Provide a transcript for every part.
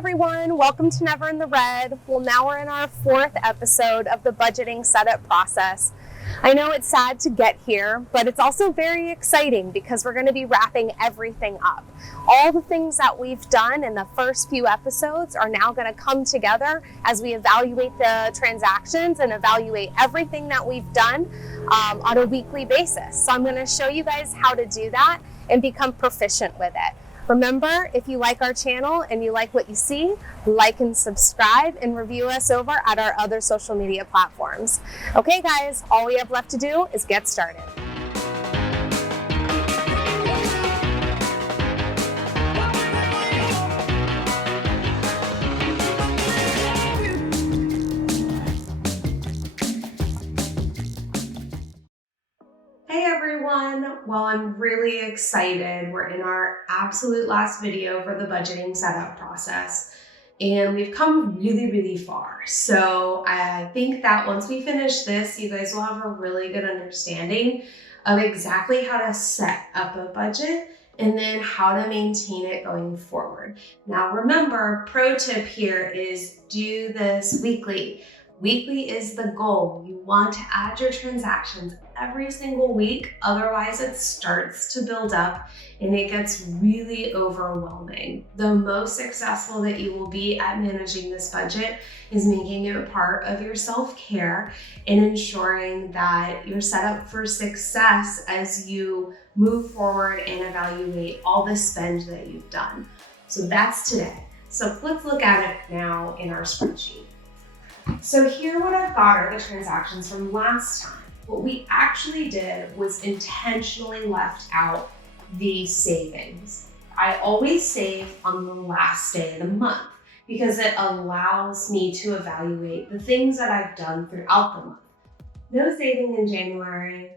everyone, welcome to Never in the Red. Well, now we're in our 4th episode of the budgeting setup process. I know it's sad to get here, but it's also very exciting because we're going to be wrapping everything up. All the things that we've done in the first few episodes are now going to come together as we evaluate the transactions and evaluate everything that we've done on a weekly basis. So I'm going to show you guys how to do that and become proficient with it. Remember, if you like our channel and you like what you see, like and subscribe and review us over at our other social media platforms. Okay guys, all we have left to do is get started. Hey everyone, well, I'm really excited. We're in our absolute last video for the budgeting setup process, and we've come really far. So I think that once we finish this, you guys will have a really good understanding of exactly how to set up a budget and then how to maintain it going forward. Now remember, pro tip here is do this weekly. Weekly is the goal. You want to add your transactions every single week, otherwise it starts to build up and it gets really overwhelming. The most successful that you will be at managing this budget is making it a part of your self-care and ensuring that you're set up for success as you move forward and evaluate all the spend that you've done. So that's today. So let's look at it now in our spreadsheet. So here what I've got are the transactions from last time. What we actually did was intentionally left out the savings. I always save on the last day of the month because it allows me to evaluate the things that I've done throughout the month. No saving in January,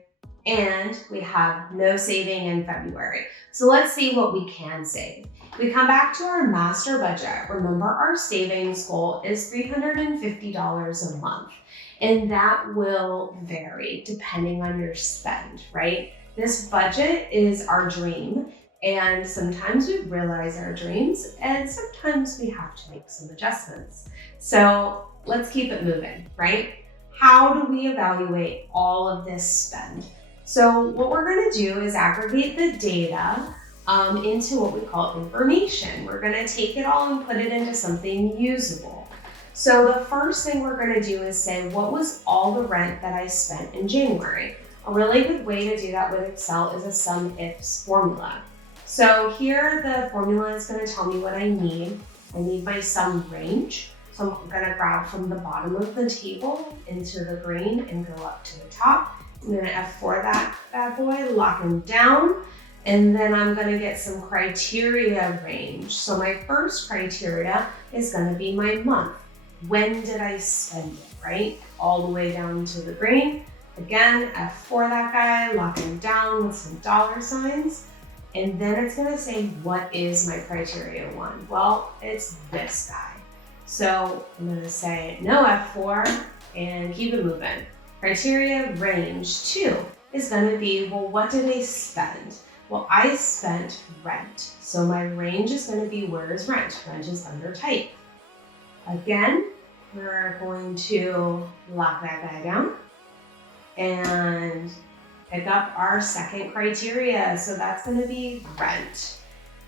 and we have no saving in February. So let's see what we can save. We come back to our master budget. Remember, our savings goal is $350 a month, and that will vary depending on your spend, right? This budget is our dream, and sometimes we realize our dreams, and sometimes we have to make some adjustments. So let's keep it moving, right? How do we evaluate all of this spend? So what we're going to do is aggregate the data into what we call information. We're going to take it all and put it into something usable. So the first thing we're going to do is say, what was all the rent that I spent in January? A really good way to do that with Excel is a sum-ifs formula. So here the formula is going to tell me what I need. I need my sum range. So I'm going to grab from the bottom of the table into the green and go up to the top. I'm going to F4 that bad boy, lock them down. And then I'm going to get some criteria range. So my first criteria is going to be my month. When did I spend it, right? All the way down to the green. Again, F4 that guy, lock him down with some dollar signs. And then it's going to say, what is my criteria 1? Well, it's this guy. So I'm going to say no F4 and keep it moving. Criteria range 2 is going to be, well, what did I spend? Well, I spent rent. So my range is going to be, where is rent? Rent is under type. Again, we're going to lock that guy down and pick up our second criteria. So that's going to be rent.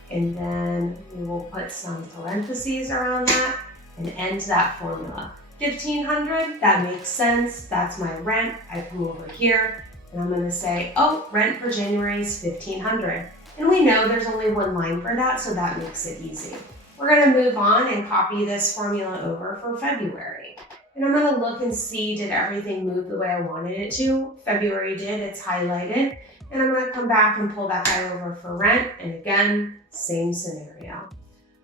And then we will put some parentheses around that and end that formula. 1,500, that makes sense. That's my rent. I come over here. And I'm going to say, oh, rent for January is $1,500. And we know there's only one line for that, so that makes it easy. We're going to move on and copy this formula over for February. And I'm going to look and see, did everything move the way I wanted it to? February did, it's highlighted. And I'm going to come back and pull that guy over for rent. And again, same scenario.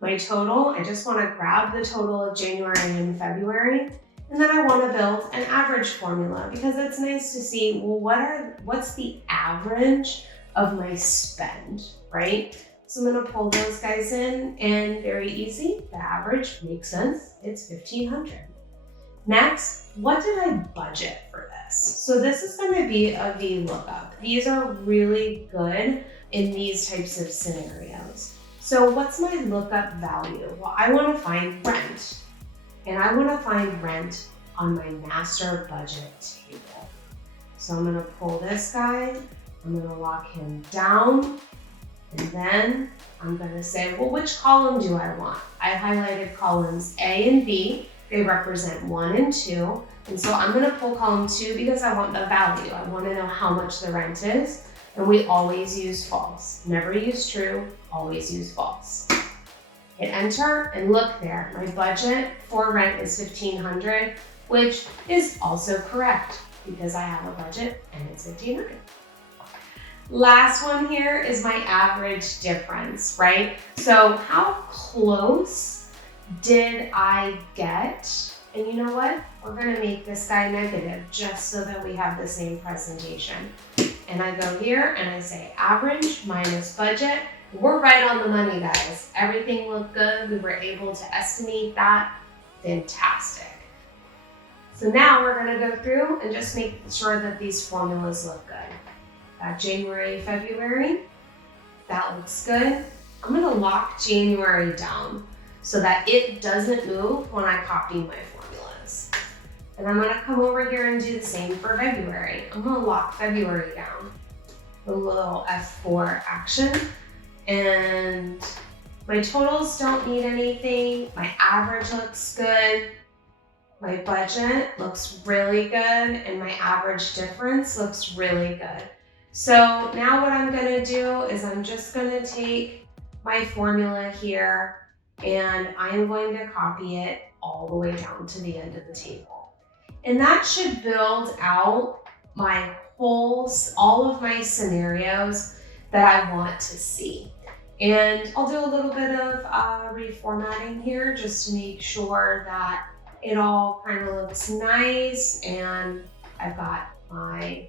My total, I just want to grab the total of January and February. And then I want to build an average formula because it's nice to see, well, what's the average of my spend, right? So I'm going to pull those guys in, and very easy, the average makes sense. It's 1,500. Next, what did I budget for this? So this is going to be a VLOOKUP. These are really good in these types of scenarios. So what's my lookup value? Well, I want to find rent, and I want to find rent on my master budget table. So I'm going to pull this guy, I'm going to lock him down, and then I'm going to say, well, which column do I want? I highlighted columns A and B. They represent 1 and 2. And so I'm going to pull column 2 because I want the value. I want to know how much the rent is. And we always use false. Never use true, always use false. Hit enter and look there. My budget for rent is $1,500, which is also correct because I have a budget and it's $1,500. Last one here is my average difference, right? So how close did I get? And you know what? We're gonna make this guy negative just so that we have the same presentation. And I go here and I say average minus budget. We're right on the money, guys. Everything looked good. We were able to estimate that. Fantastic. So now we're gonna go through and just make sure that these formulas look good. January, February, that looks good. I'm gonna lock January down so that it doesn't move when I copy my formulas. And I'm gonna come over here and do the same for February. I'm gonna lock February down, a little F4 action. And my totals don't need anything. My average looks good. My budget looks really good. And my average difference looks really good. So now what I'm gonna do is I'm just gonna take my formula here and I'm going to copy it all the way down to the end of the table. And that should build out my all of my scenarios that I want to see. And I'll do a little bit of reformatting here just to make sure that it all kind of looks nice and I've got my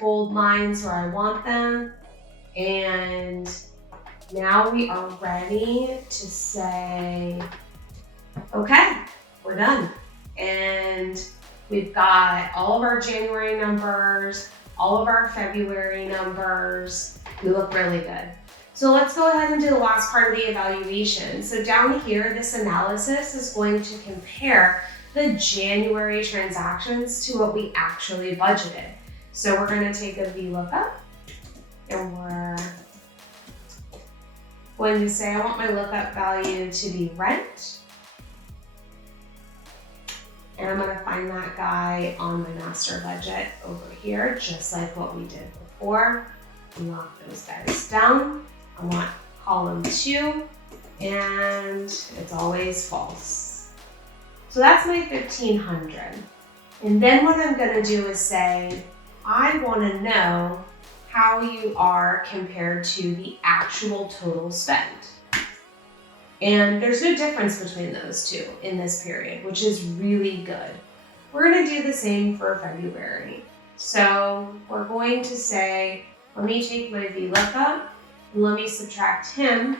bold lines where I want them. And now we are ready to say, okay, we're done. And we've got all of our January numbers, all of our February numbers. We look really good. So let's go ahead and do the last part of the evaluation. So down here, this analysis is going to compare the January transactions to what we actually budgeted. So we're going to take a VLOOKUP and we're going to say I want my lookup value to be rent. And I'm going to find that guy on my master budget over here, just like what we did before. Lock those guys down. I want column 2, and it's always false. So that's my 1,500. And then what I'm going to do is say, I want to know how you are compared to the actual total spend. And there's no difference between those two in this period, which is really good. We're going to do the same for February. So we're going to say, let me take my VLOOKUP and let me subtract him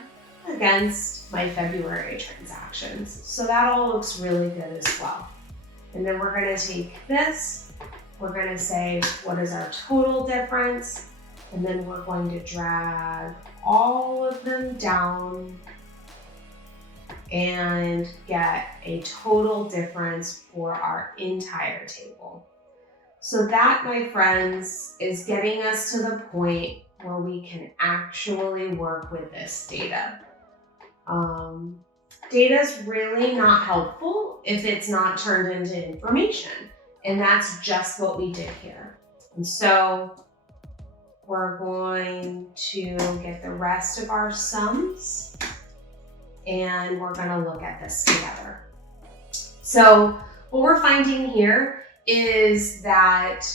against my February transactions. So that all looks really good as well. And then we're going to take this. We're going to say, what is our total difference? And then we're going to drag all of them down and get a total difference for our entire table. So that, my friends, is getting us to the point where we can actually work with this data. Data is really not helpful if it's not turned into information. And that's just what we did here. And so we're going to get the rest of our sums and we're going to look at this together. So what we're finding here is that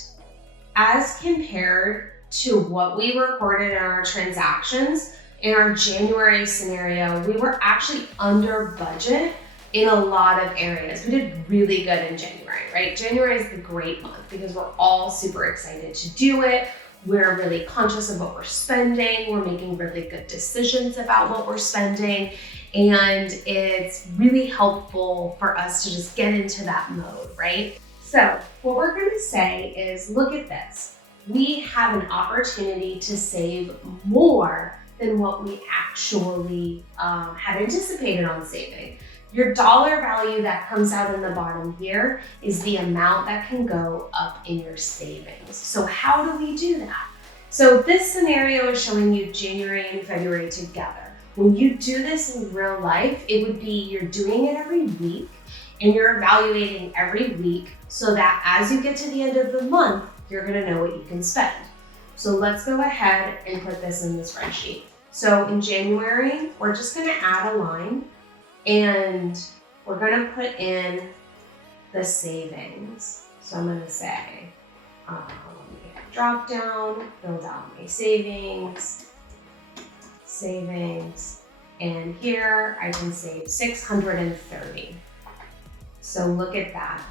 as compared to what we recorded in our transactions, in our January scenario, we were actually under budget in a lot of areas. We did really good in January, right? January is the great month because we're all super excited to do it. We're really conscious of what we're spending. We're making really good decisions about what we're spending. And it's really helpful for us to just get into that mode, right? So what we're going to say is, look at this. We have an opportunity to save more than what we actually had anticipated on saving. Your dollar value that comes out in the bottom here is the amount that can go up in your savings. So how do we do that? So this scenario is showing you January and February together. When you do this in real life, it would be you're doing it every week and you're evaluating every week so that as you get to the end of the month, you're gonna know what you can spend. So let's go ahead and put this in the spreadsheet. So in January, we're just gonna add a line and we're gonna put in the savings. So I'm gonna say, let me get a drop down, build out my savings, and here I can save 630. So look at that,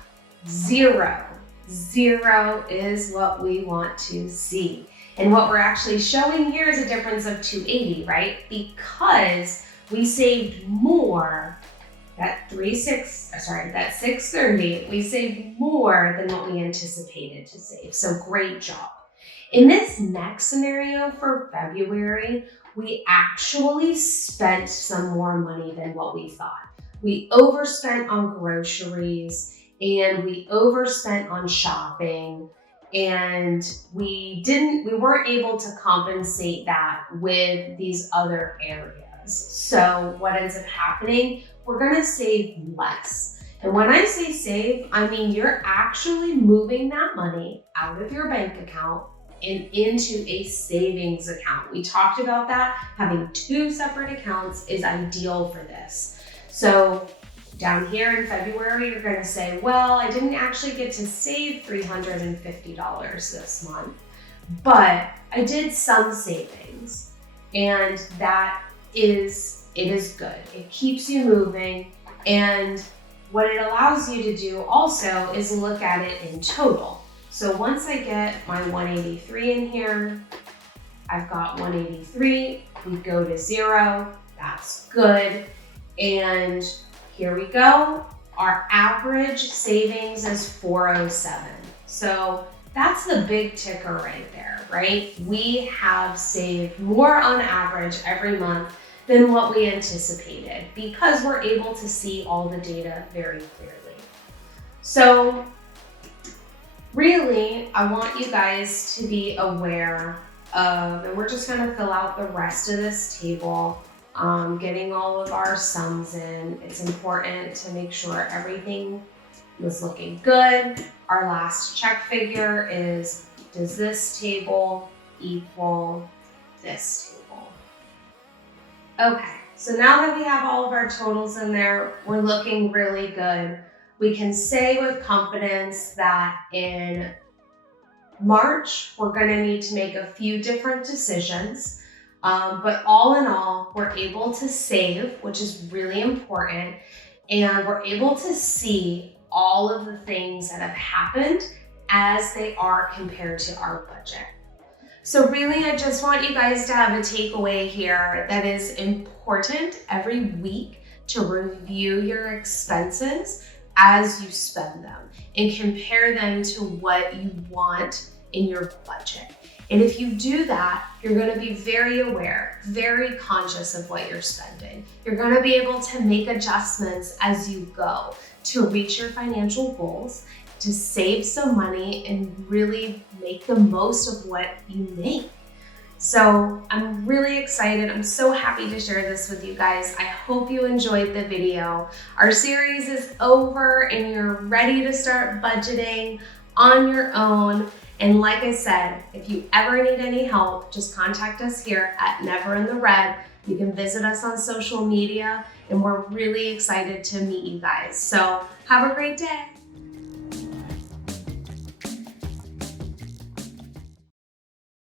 zero. Zero is what we want to see. And what we're actually showing here is a difference of 280, right? Because we saved more, that 630, we saved more than what we anticipated to save. So great job. In this next scenario for February, we actually spent some more money than what we thought. We overspent on groceries and we overspent on shopping, and we weren't able to compensate that with these other areas. So what ends up happening, we're gonna save less. And when I say save, I mean you're actually moving that money out of your bank account and into a savings account. We talked about that. Having two separate accounts is ideal for this. So down here in February, you're gonna say, well, I didn't actually get to save $350 this month, but I did some savings, and it is good. It keeps you moving, and what it allows you to do also is look at it in total. So once I get my 183 in here, I've got 183, we go to zero, that's good, and here we go. Our average savings is 407. So that's the big ticker right there, right? We have saved more on average every month than what we anticipated because we're able to see all the data very clearly. So really, I want you guys to be aware of, and we're just gonna fill out the rest of this table, getting all of our sums in. It's important to make sure everything was looking good. Our last check figure is, does this table equal this table? Okay, so now that we have all of our totals in there, we're looking really good. We can say with confidence that in March, we're gonna need to make a few different decisions. But all in all, we're able to save, which is really important, and we're able to see all of the things that have happened as they are compared to our budget. So really, I just want you guys to have a takeaway here that is important every week to review your expenses as you spend them and compare them to what you want in your budget. And if you do that, you're gonna be very aware, very conscious of what you're spending. You're gonna be able to make adjustments as you go to reach your financial goals, to save some money and really make the most of what you make. So I'm really excited. I'm so happy to share this with you guys. I hope you enjoyed the video. Our series is over and you're ready to start budgeting on your own. And like I said, if you ever need any help, just contact us here at Never in the Red. You can visit us on social media, and we're really excited to meet you guys. So have a great day.